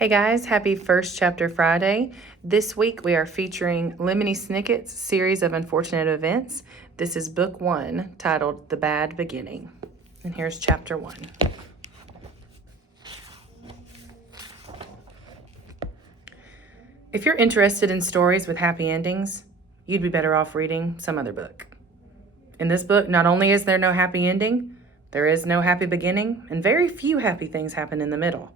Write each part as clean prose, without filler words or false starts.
Hey guys, happy First Chapter Friday. This week we are featuring Lemony Snicket's series of unfortunate events. This is book 1, titled The Bad Beginning. And here's chapter 1. If you're interested in stories with happy endings, you'd be better off reading some other book. In this book, not only is there no happy ending, there is no happy beginning, and very few happy things happen in the middle.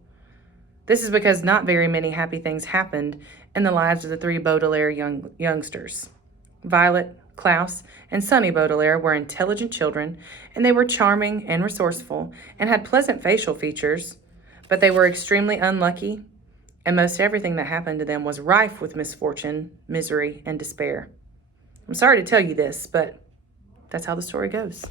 This is because not very many happy things happened in the lives of the 3 Baudelaire youngsters. Violet, Klaus, and Sonny Baudelaire were intelligent children, and they were charming and resourceful and had pleasant facial features, but they were extremely unlucky, and most everything that happened to them was rife with misfortune, misery, and despair. I'm sorry to tell you this, but that's how the story goes.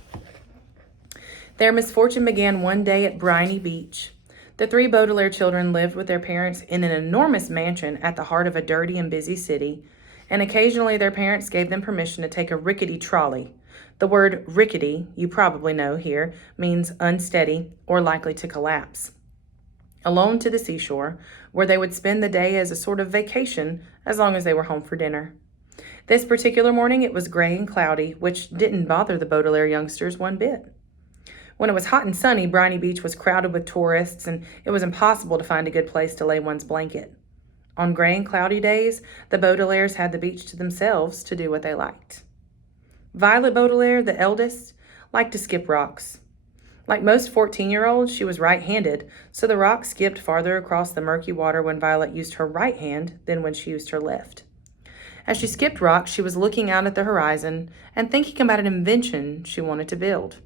Their misfortune began one day at Briny Beach. The 3 Baudelaire children lived with their parents in an enormous mansion at the heart of a dirty and busy city, and occasionally their parents gave them permission to take a rickety trolley. The word rickety, you probably know here, means unsteady or likely to collapse. Alone to the seashore, where they would spend the day as a sort of vacation as long as they were home for dinner. This particular morning it was gray and cloudy, which didn't bother the Baudelaire youngsters one bit. When it was hot and sunny, Briny Beach was crowded with tourists, and it was impossible to find a good place to lay one's blanket. On gray and cloudy days, the Baudelaires had the beach to themselves to do what they liked. Violet Baudelaire, the eldest, liked to skip rocks. Like most 14-year-olds, she was right-handed, so the rocks skipped farther across the murky water when Violet used her right hand than when she used her left. As she skipped rocks, she was looking out at the horizon and thinking about an invention she wanted to build.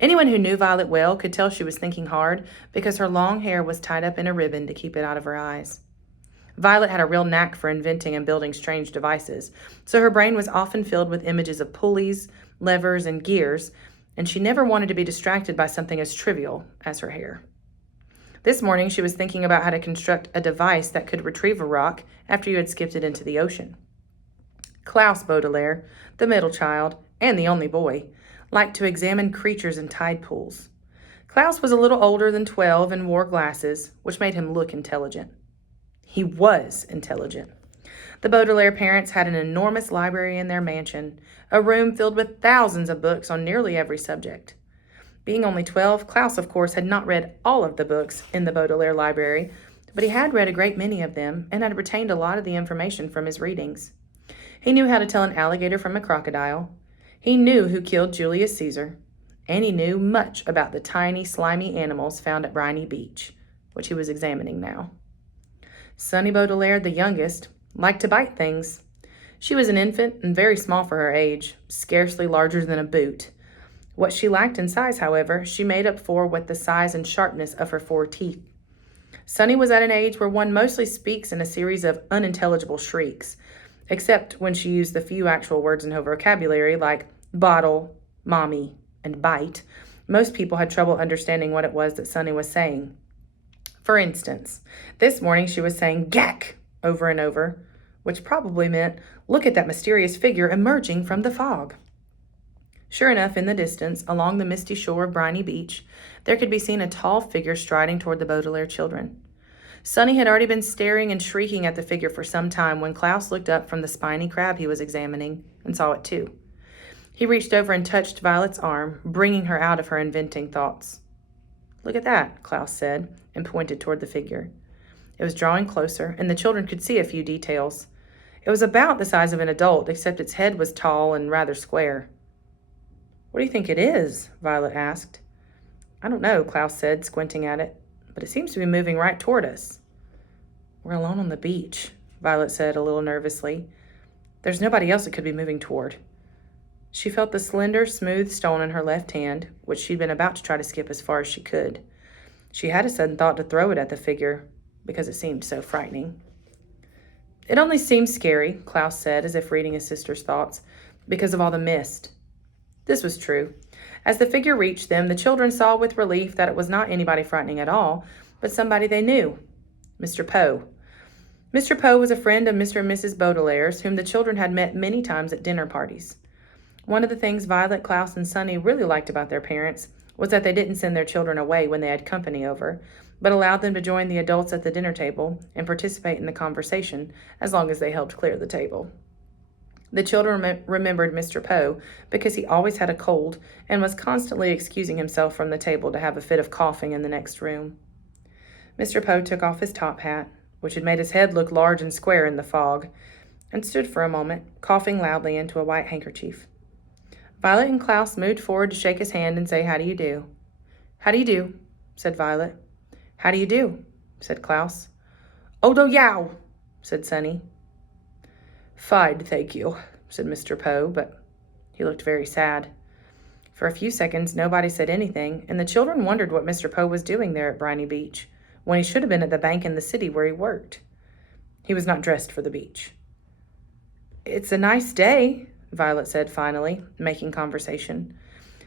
Anyone who knew Violet well could tell she was thinking hard because her long hair was tied up in a ribbon to keep it out of her eyes. Violet had a real knack for inventing and building strange devices, so her brain was often filled with images of pulleys, levers, and gears, and she never wanted to be distracted by something as trivial as her hair. This morning, she was thinking about how to construct a device that could retrieve a rock after you had skipped it into the ocean. Klaus Baudelaire, the middle child, and the only boy, liked to examine creatures in tide pools. Klaus was a little older than 12 and wore glasses, which made him look intelligent. He was intelligent. The Baudelaire parents had an enormous library in their mansion, a room filled with thousands of books on nearly every subject. Being only 12, Klaus, of course, had not read all of the books in the Baudelaire library, but he had read a great many of them and had retained a lot of the information from his readings. He knew how to tell an alligator from a crocodile. He knew who killed Julius Caesar, and he knew much about the tiny, slimy animals found at Briny Beach, which he was examining now. Sonny Baudelaire, the youngest, liked to bite things. She was an infant and very small for her age, scarcely larger than a boot. What she lacked in size, however, she made up for with the size and sharpness of her 4 teeth. Sonny was at an age where one mostly speaks in a series of unintelligible shrieks, except when she used the few actual words in her vocabulary like bottle, mommy, and bite. Most people had trouble understanding what it was that Sonny was saying. For instance, this morning she was saying gack over and over, which probably meant look at that mysterious figure emerging from the fog. Sure enough, in the distance, along the misty shore of Briny Beach, there could be seen a tall figure striding toward the Baudelaire children. Sonny had already been staring and shrieking at the figure for some time when Klaus looked up from the spiny crab he was examining and saw it too. He reached over and touched Violet's arm, bringing her out of her inventing thoughts. "Look at that," Klaus said, and pointed toward the figure. It was drawing closer, and the children could see a few details. It was about the size of an adult, except its head was tall and rather square. "What do you think it is?" Violet asked. "I don't know," Klaus said, squinting at it, "but it seems to be moving right toward us." "We're alone on the beach," Violet said a little nervously. "There's nobody else it could be moving toward." She felt the slender, smooth stone in her left hand, which she'd been about to try to skip as far as she could. She had a sudden thought to throw it at the figure, because it seemed so frightening. "It only seems scary," Klaus said, as if reading his sister's thoughts, "because of all the mist." This was true. As the figure reached them, the children saw with relief that it was not anybody frightening at all, but somebody they knew, Mr. Poe. Mr. Poe was a friend of Mr. and Mrs. Baudelaire's, whom the children had met many times at dinner parties. One of the things Violet, Klaus, and Sonny really liked about their parents was that they didn't send their children away when they had company over, but allowed them to join the adults at the dinner table and participate in the conversation as long as they helped clear the table. The children remembered Mr. Poe because he always had a cold and was constantly excusing himself from the table to have a fit of coughing in the next room. Mr. Poe took off his top hat, which had made his head look large and square in the fog, and stood for a moment, coughing loudly into a white handkerchief. Violet and Klaus moved forward to shake his hand and say, "How do you do?" "How do you do?" said Violet. "How do you do?" said Klaus. "Odo yow," said Sonny. "Fine, thank you," said Mr. Poe, but he looked very sad. For a few seconds, nobody said anything, and the children wondered what Mr. Poe was doing there at Briny Beach, when he should have been at the bank in the city where he worked. He was not dressed for the beach. "It's a nice day," Violet said finally, making conversation.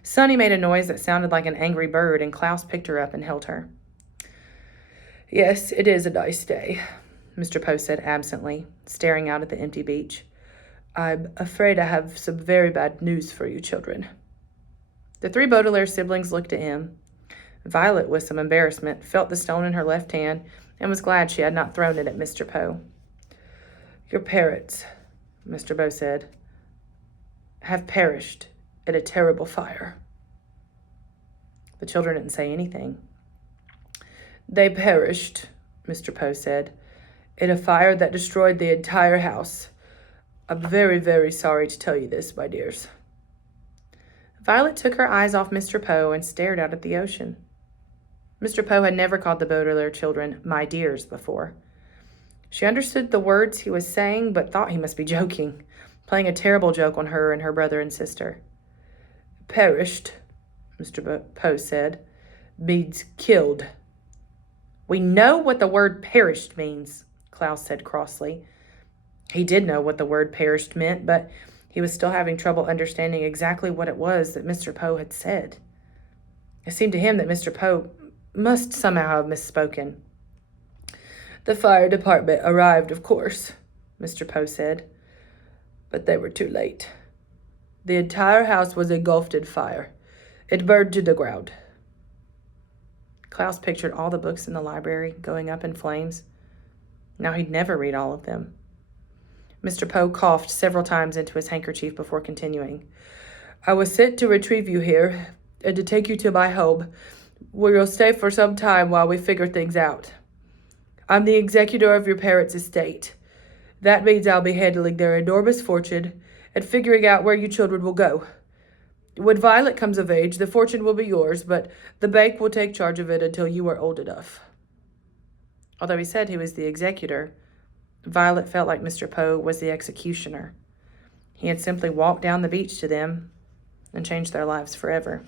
Sonny made a noise that sounded like an angry bird, and Klaus picked her up and held her. "Yes, it is a nice day," Mr. Poe said absently, staring out at the empty beach. "I'm afraid I have some very bad news for you children." The three Baudelaire siblings looked at him. Violet, with some embarrassment, felt the stone in her left hand and was glad she had not thrown it at Mr. Poe. "Your parents," Mr. Poe said, "have perished in a terrible fire." The children didn't say anything. "They perished," Mr. Poe said, "in a fire that destroyed the entire house. I'm very, very sorry to tell you this, my dears." Violet took her eyes off Mr. Poe and stared out at the ocean. Mr. Poe had never called the Baudelaire children "my dears" before. She understood the words he was saying, but thought he must be joking, playing a terrible joke on her and her brother and sister. "Perished," Mr. Poe said, "means killed." "We know what the word perished means," Klaus said crossly. He did know what the word perished meant, but he was still having trouble understanding exactly what it was that Mr. Poe had said. It seemed to him that Mr. Poe must somehow have misspoken. "The fire department arrived, of course," Mr. Poe said, "but they were too late. The entire house was engulfed in fire. It burned to the ground." Klaus pictured all the books in the library going up in flames. Now he'd never read all of them. Mr. Poe coughed several times into his handkerchief before continuing. "I was sent to retrieve you here and to take you to my home, where you'll stay for some time while we figure things out. I'm the executor of your parents' estate. That means I'll be handling their enormous fortune and figuring out where you children will go. When Violet comes of age, the fortune will be yours, but the bank will take charge of it until you are old enough." Although he said he was the executor, Violet felt like Mr. Poe was the executioner. He had simply walked down the beach to them and changed their lives forever.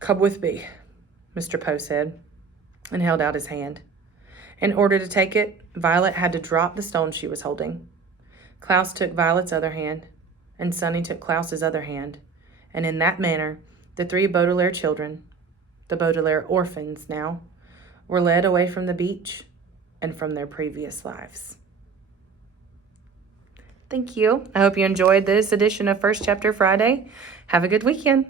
"Come with me," Mr. Poe said, and held out his hand. In order to take it, Violet had to drop the stone she was holding. Klaus took Violet's other hand, and Sonny took Klaus's other hand, and in that manner, the three Baudelaire children, the Baudelaire orphans now, were led away from the beach and from their previous lives. Thank you. I hope you enjoyed this edition of First Chapter Friday. Have a good weekend.